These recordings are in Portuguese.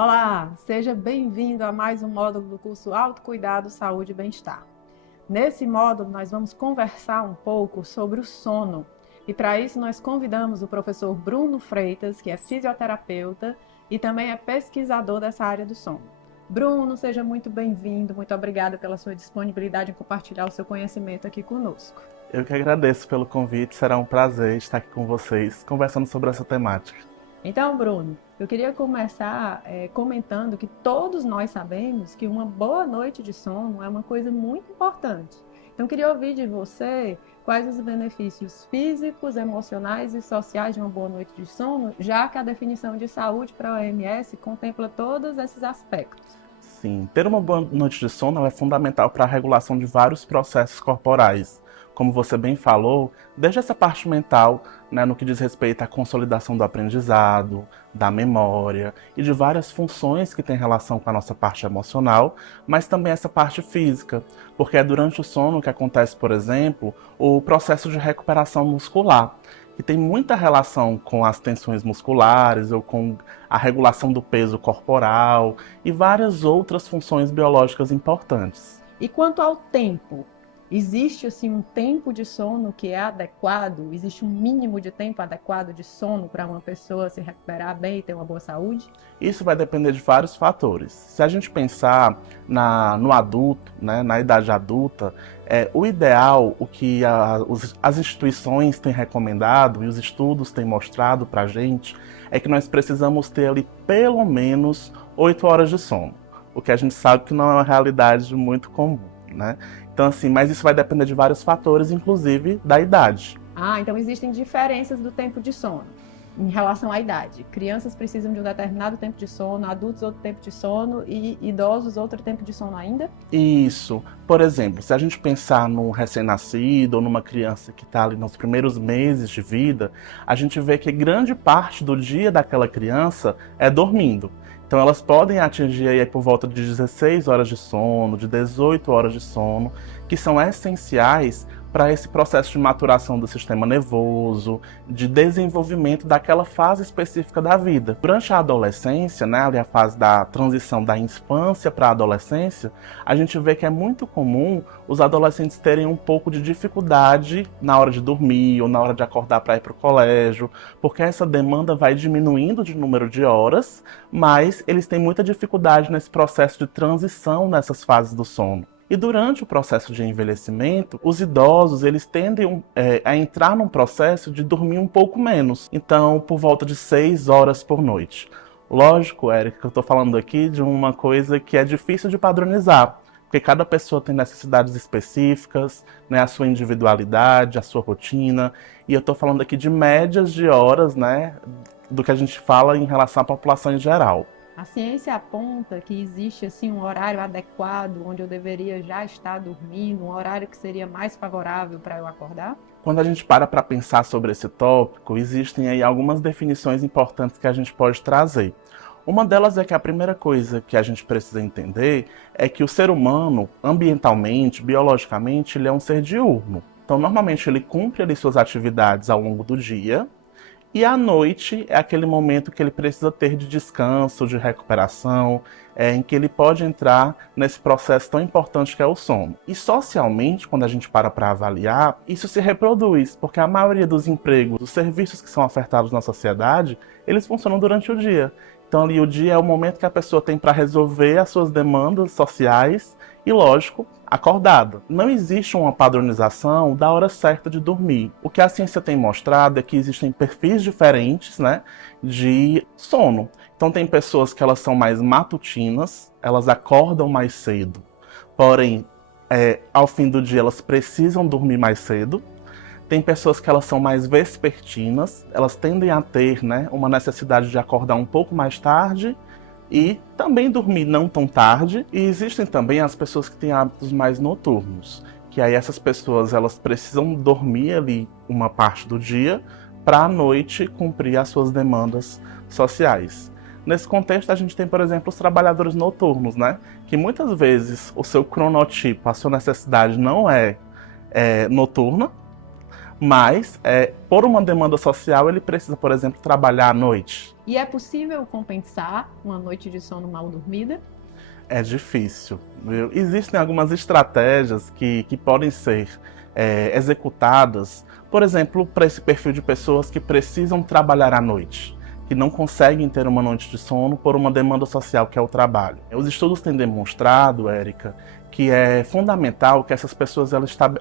Olá, seja bem-vindo a mais um módulo do curso Autocuidado, Saúde e Bem-Estar. Nesse módulo, nós vamos conversar um pouco sobre o sono. E para isso, nós convidamos o professor Bruno Freitas, que é fisioterapeuta e também é pesquisador dessa área do sono. Bruno, seja muito bem-vindo, muito obrigada pela sua disponibilidade em compartilhar o seu conhecimento aqui conosco. Eu que agradeço pelo convite, será um prazer estar aqui com vocês, conversando sobre essa temática. Então, Bruno, eu queria começar comentando que todos nós sabemos que uma boa noite de sono é uma coisa muito importante. Então, eu queria ouvir de você quais os benefícios físicos, emocionais e sociais de uma boa noite de sono, já que a definição de saúde para a OMS contempla todos esses aspectos. Sim, ter uma boa noite de sono é fundamental para a regulação de vários processos corporais. Como você bem falou, desde essa parte mental, né, no que diz respeito à consolidação do aprendizado, da memória e de várias funções que têm relação com a nossa parte emocional, mas também essa parte física, porque é durante o sono que acontece, por exemplo, o processo de recuperação muscular, que tem muita relação com as tensões musculares ou com a regulação do peso corporal e várias outras funções biológicas importantes. E quanto ao tempo, existe assim um tempo de sono que é adequado? Existe um mínimo de tempo adequado de sono para uma pessoa se recuperar bem e ter uma boa saúde? Isso vai depender de vários fatores. Se a gente pensar no adulto, né, na idade adulta, o ideal, o que as instituições têm recomendado e os estudos têm mostrado para a gente, é que nós precisamos ter ali pelo menos 8 horas de sono. O que a gente sabe que não é uma realidade muito comum, né? Então, assim, mas isso vai depender de vários fatores, inclusive da idade. Ah, então existem diferenças do tempo de sono em relação à idade. Crianças precisam de um determinado tempo de sono, adultos outro tempo de sono e idosos outro tempo de sono ainda? Isso. Por exemplo, se a gente pensar num recém-nascido ou numa criança que está ali nos primeiros meses de vida, a gente vê que grande parte do dia daquela criança é dormindo. Então elas podem atingir aí por volta de 16 horas de sono, de 18 horas de sono, que são essenciais para esse processo de maturação do sistema nervoso, de desenvolvimento daquela fase específica da vida. Durante a adolescência, né, ali a fase da transição da infância para a adolescência, a gente vê que é muito comum os adolescentes terem um pouco de dificuldade na hora de dormir ou na hora de acordar para ir para o colégio, porque essa demanda vai diminuindo de número de horas, mas eles têm muita dificuldade nesse processo de transição nessas fases do sono. E durante o processo de envelhecimento, os idosos eles tendem a entrar num processo de dormir um pouco menos. Então, por volta de 6 horas por noite. Lógico, Érica, que eu estou falando aqui de uma coisa que é difícil de padronizar, porque cada pessoa tem necessidades específicas, né, a sua individualidade, a sua rotina. E eu estou falando aqui de médias de horas, né, do que a gente fala em relação à população em geral. A ciência aponta que existe assim um horário adequado onde eu deveria já estar dormindo, um horário que seria mais favorável para eu acordar? Quando a gente para pensar sobre esse tópico, existem aí algumas definições importantes que a gente pode trazer. Uma delas é que a primeira coisa que a gente precisa entender é que o ser humano, ambientalmente, biologicamente, ele é um ser diurno. Então, normalmente, ele cumpre ali suas atividades ao longo do dia, e à noite é aquele momento que ele precisa ter de descanso, de recuperação, em que ele pode entrar nesse processo tão importante que é o sono. E socialmente, quando a gente para avaliar, isso se reproduz, porque a maioria dos empregos, dos serviços que são ofertados na sociedade, eles funcionam durante o dia. Então ali o dia é o momento que a pessoa tem para resolver as suas demandas sociais e, lógico, acordada. Não existe uma padronização da hora certa de dormir. O que a ciência tem mostrado é que existem perfis diferentes, né, de sono. Então tem pessoas que elas são mais matutinas, elas acordam mais cedo, porém, ao fim do dia elas precisam dormir mais cedo. Tem pessoas que elas são mais vespertinas, elas tendem a ter, né, uma necessidade de acordar um pouco mais tarde e também dormir não tão tarde. E existem também as pessoas que têm hábitos mais noturnos, que aí essas pessoas elas precisam dormir ali uma parte do dia para à noite cumprir as suas demandas sociais. Nesse contexto, a gente tem, por exemplo, os trabalhadores noturnos, né, que muitas vezes o seu cronotipo, a sua necessidade não é noturna, Mas, por uma demanda social, ele precisa, por exemplo, trabalhar à noite. E é possível compensar uma noite de sono mal dormida? É difícil, viu? Existem algumas estratégias que podem ser executadas, por exemplo, para esse perfil de pessoas que precisam trabalhar à noite, que não conseguem ter uma noite de sono por uma demanda social que é o trabalho. Os estudos têm demonstrado, Érica, que é fundamental que essas pessoas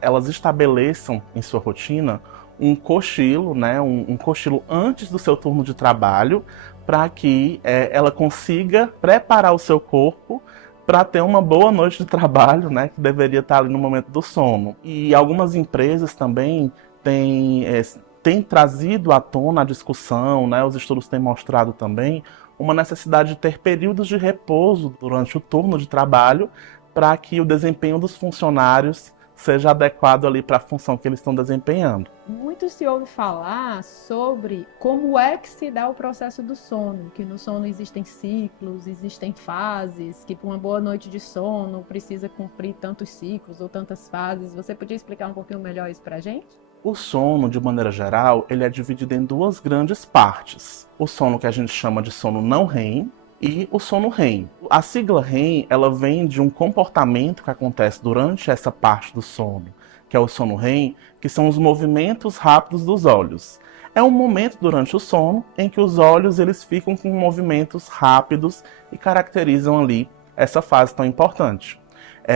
elas estabeleçam em sua rotina um cochilo, né, um cochilo antes do seu turno de trabalho, para que ela consiga preparar o seu corpo para ter uma boa noite de trabalho, né, que deveria estar ali no momento do sono. E algumas empresas também têm trazido à tona a discussão, né, os estudos têm mostrado também uma necessidade de ter períodos de repouso durante o turno de trabalho para que o desempenho dos funcionários seja adequado ali para a função que eles estão desempenhando. Muito se ouve falar sobre como é que se dá o processo do sono, que no sono existem ciclos, existem fases, que para uma boa noite de sono precisa cumprir tantos ciclos ou tantas fases. Você podia explicar um pouquinho melhor isso para a gente? O sono, de maneira geral, ele é dividido em duas grandes partes. O sono que a gente chama de sono não REM e o sono REM. A sigla REM, ela vem de um comportamento que acontece durante essa parte do sono, que é o sono REM, que são os movimentos rápidos dos olhos. É um momento durante o sono em que os olhos eles ficam com movimentos rápidos e caracterizam ali essa fase tão importante.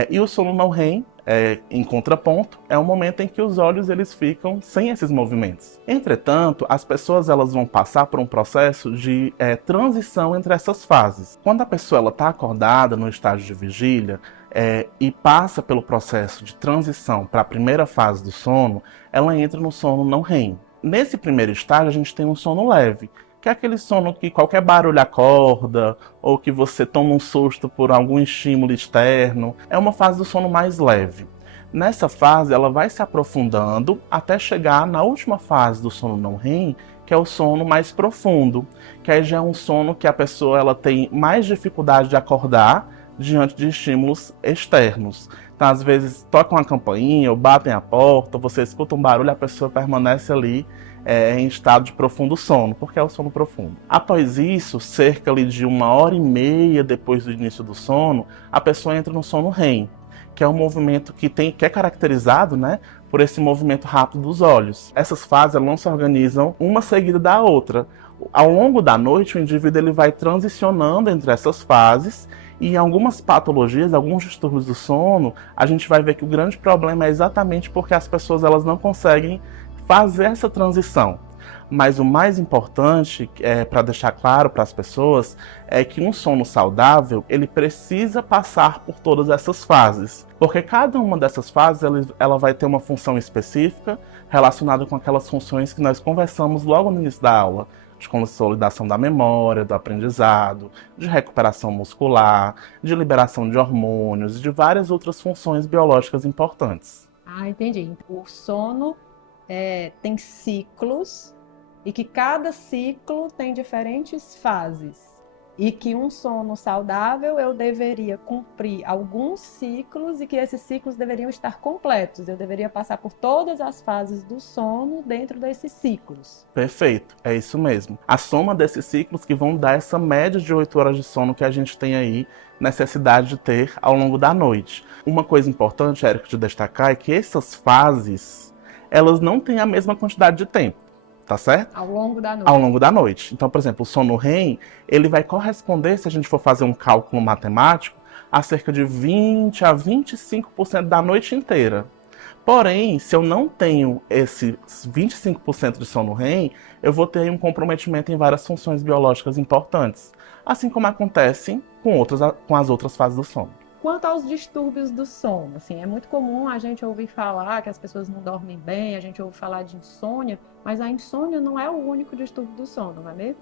E o sono não REM, em contraponto, é um momento em que os olhos eles ficam sem esses movimentos. Entretanto, as pessoas elas vão passar por um processo de transição entre essas fases. Quando a pessoa está acordada no estágio de vigília e passa pelo processo de transição para a primeira fase do sono, ela entra no sono não REM. Nesse primeiro estágio, a gente tem um sono leve, que é aquele sono que qualquer barulho acorda, ou que você toma um susto por algum estímulo externo. É uma fase do sono mais leve. Nessa fase, ela vai se aprofundando até chegar na última fase do sono não REM, que é o sono mais profundo, que aí já é um sono que a pessoa ela tem mais dificuldade de acordar diante de estímulos externos. Então, às vezes, tocam a campainha ou batem a porta, você escuta um barulho e a pessoa permanece ali em estado de profundo sono, porque é o sono profundo. Após isso, cerca ali de 1h30 depois do início do sono, a pessoa entra no sono REM, que é um movimento que é caracterizado, né, por esse movimento rápido dos olhos. Essas fases elas não se organizam uma seguida da outra. Ao longo da noite, o indivíduo ele vai transicionando entre essas fases e em algumas patologias, alguns distúrbios do sono, a gente vai ver que o grande problema é exatamente porque as pessoas elas não conseguem fazer essa transição. Mas o mais importante, para deixar claro para as pessoas, é que um sono saudável, ele precisa passar por todas essas fases. Porque cada uma dessas fases, ela vai ter uma função específica relacionada com aquelas funções que nós conversamos logo no início da aula, de consolidação da memória, do aprendizado, de recuperação muscular, de liberação de hormônios e de várias outras funções biológicas importantes. Ah, entendi. O sono tem ciclos e que cada ciclo tem diferentes fases. E que um sono saudável eu deveria cumprir alguns ciclos e que esses ciclos deveriam estar completos. Eu deveria passar por todas as fases do sono dentro desses ciclos. Perfeito, é isso mesmo. A soma desses ciclos que vão dar essa média de 8 horas de sono que a gente tem aí necessidade de ter ao longo da noite. Uma coisa importante, Érico, de destacar é que essas fases, elas não têm a mesma quantidade de tempo. Tá certo? Ao longo da noite. Ao longo da noite. Então, por exemplo, o sono REM, ele vai corresponder, se a gente for fazer um cálculo matemático, a cerca de 20 a 25% da noite inteira. Porém, se eu não tenho esses 25% de sono REM, eu vou ter um comprometimento em várias funções biológicas importantes, assim como acontece com as outras fases do sono. Quanto aos distúrbios do sono, assim, é muito comum a gente ouvir falar que as pessoas não dormem bem, a gente ouve falar de insônia, mas a insônia não é o único distúrbio do sono, não é mesmo?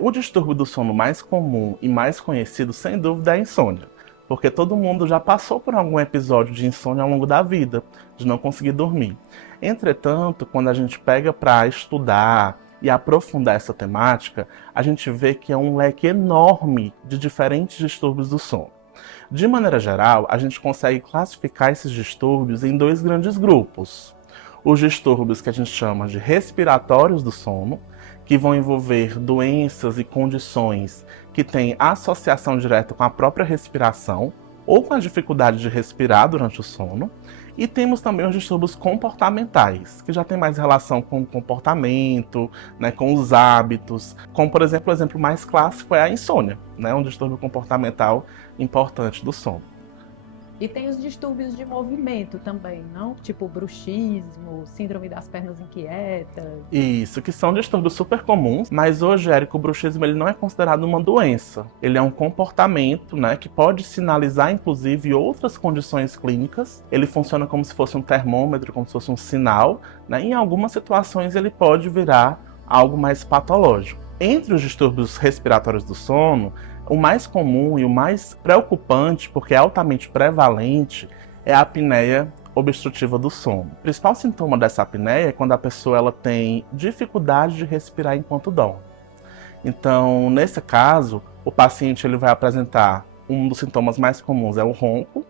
O distúrbio do sono mais comum e mais conhecido, sem dúvida, é a insônia. Porque todo mundo já passou por algum episódio de insônia ao longo da vida, de não conseguir dormir. Entretanto, quando a gente pega para estudar e aprofundar essa temática, a gente vê que é um leque enorme de diferentes distúrbios do sono. De maneira geral, a gente consegue classificar esses distúrbios em dois grandes grupos. os distúrbios que a gente chama de respiratórios do sono, que vão envolver doenças e condições que têm associação direta com a própria respiração ou com a dificuldade de respirar durante o sono. E temos também os distúrbios comportamentais, que já tem mais relação com o comportamento, né, com os hábitos. Como, por exemplo, o exemplo mais clássico é a insônia, né, um distúrbio comportamental importante do sono. E tem os distúrbios de movimento também, não? Tipo bruxismo, síndrome das pernas inquietas. Isso, que são distúrbios super comuns, mas hoje, Érico, o bruxismo ele não é considerado uma doença. Ele é um comportamento, né, que pode sinalizar, inclusive, outras condições clínicas. Ele funciona como se fosse um termômetro, como se fosse um sinal, né? Em algumas situações ele pode virar algo mais patológico. Entre os distúrbios respiratórios do sono, o mais comum e o mais preocupante, porque é altamente prevalente, é a apneia obstrutiva do sono. O principal sintoma dessa apneia é quando a pessoa ela tem dificuldade de respirar enquanto dorme. Então, nesse caso, o paciente ele vai apresentar um dos sintomas mais comuns é o ronco,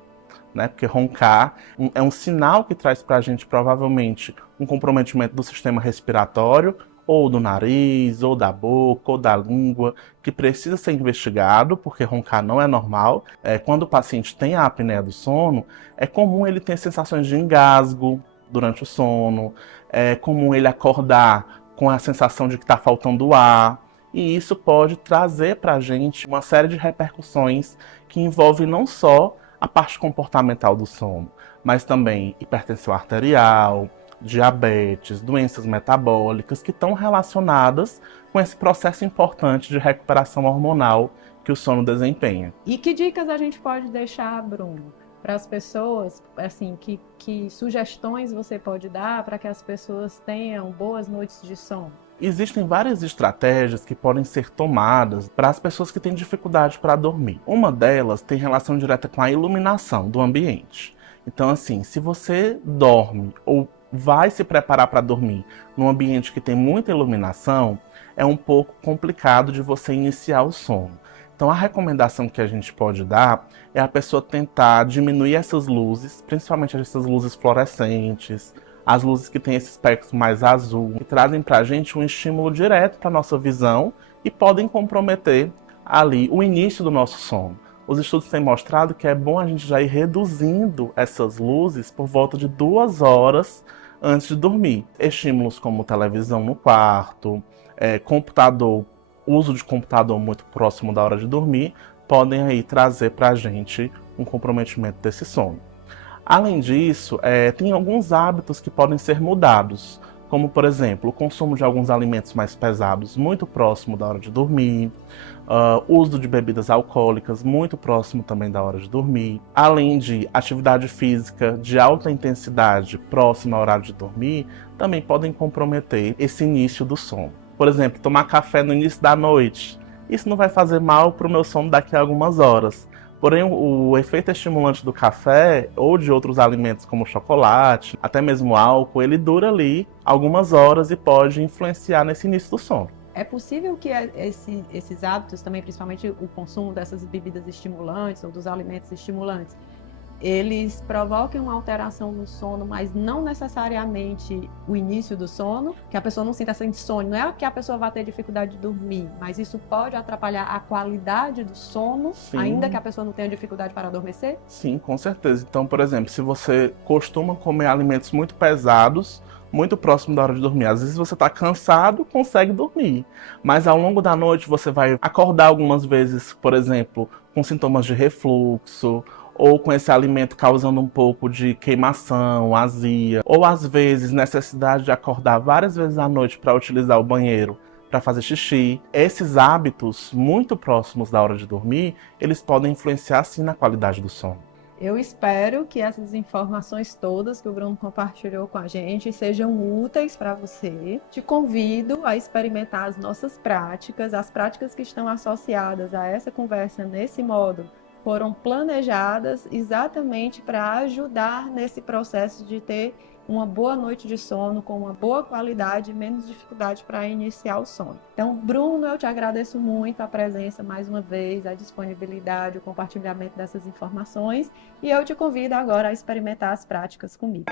né? Porque roncar é um sinal que traz para a gente provavelmente um comprometimento do sistema respiratório, ou do nariz, ou da boca, ou da língua, que precisa ser investigado, porque roncar não é normal. Quando o paciente tem a apneia do sono, é comum ele ter sensações de engasgo durante o sono, é comum ele acordar com a sensação de que está faltando ar, e isso pode trazer para a gente uma série de repercussões que envolvem não só a parte comportamental do sono, mas também hipertensão arterial, diabetes, doenças metabólicas que estão relacionadas com esse processo importante de recuperação hormonal que o sono desempenha. E que dicas a gente pode deixar, Bruno, para as pessoas, assim, que sugestões você pode dar para que as pessoas tenham boas noites de sono? Existem várias estratégias que podem ser tomadas para as pessoas que têm dificuldade para dormir. Uma delas tem relação direta com a iluminação do ambiente. Então, assim, se você dorme ou vai se preparar para dormir num ambiente que tem muita iluminação, é um pouco complicado de você iniciar o sono. Então a recomendação que a gente pode dar é a pessoa tentar diminuir essas luzes, principalmente essas luzes fluorescentes, as luzes que têm esse espectro mais azul, que trazem para a gente um estímulo direto para a nossa visão e podem comprometer ali o início do nosso sono. Os estudos têm mostrado que é bom a gente já ir reduzindo essas luzes por volta de 2 horas antes de dormir. Estímulos como televisão no quarto, computador, uso de computador muito próximo da hora de dormir, podem aí trazer para a gente um comprometimento desse sono. Além disso, tem alguns hábitos que podem ser mudados, como, por exemplo, o consumo de alguns alimentos mais pesados muito próximo da hora de dormir, uso de bebidas alcoólicas muito próximo também da hora de dormir, além de atividade física de alta intensidade próxima ao horário de dormir, também podem comprometer esse início do sono. Por exemplo, tomar café no início da noite. Isso não vai fazer mal para o meu sono daqui a algumas horas. Porém, o efeito estimulante do café ou de outros alimentos como chocolate, até mesmo álcool, ele dura ali algumas horas e pode influenciar nesse início do sono. É possível que esses hábitos, também principalmente o consumo dessas bebidas estimulantes ou dos alimentos estimulantes, eles provoquem uma alteração no sono, mas não necessariamente o início do sono, que a pessoa não sinta essa insônia. Não é que a pessoa vai ter dificuldade de dormir, mas isso pode atrapalhar a qualidade do sono, sim, ainda que a pessoa não tenha dificuldade para adormecer? Sim, com certeza. Então, por exemplo, se você costuma comer alimentos muito pesados, muito próximo da hora de dormir. Às vezes você está cansado, consegue dormir, mas ao longo da noite você vai acordar algumas vezes, por exemplo, com sintomas de refluxo, ou com esse alimento causando um pouco de queimação, azia, ou às vezes necessidade de acordar várias vezes à noite para utilizar o banheiro para fazer xixi. Esses hábitos muito próximos da hora de dormir, eles podem influenciar sim na qualidade do sono. Eu espero que essas informações todas que o Bruno compartilhou com a gente sejam úteis para você. Te convido a experimentar as nossas práticas, as práticas que estão associadas a essa conversa nesse módulo foram planejadas exatamente para ajudar nesse processo de ter uma boa noite de sono, com uma boa qualidade e menos dificuldade para iniciar o sono. Então, Bruno, eu te agradeço muito a presença mais uma vez, a disponibilidade, o compartilhamento dessas informações e eu te convido agora a experimentar as práticas comigo.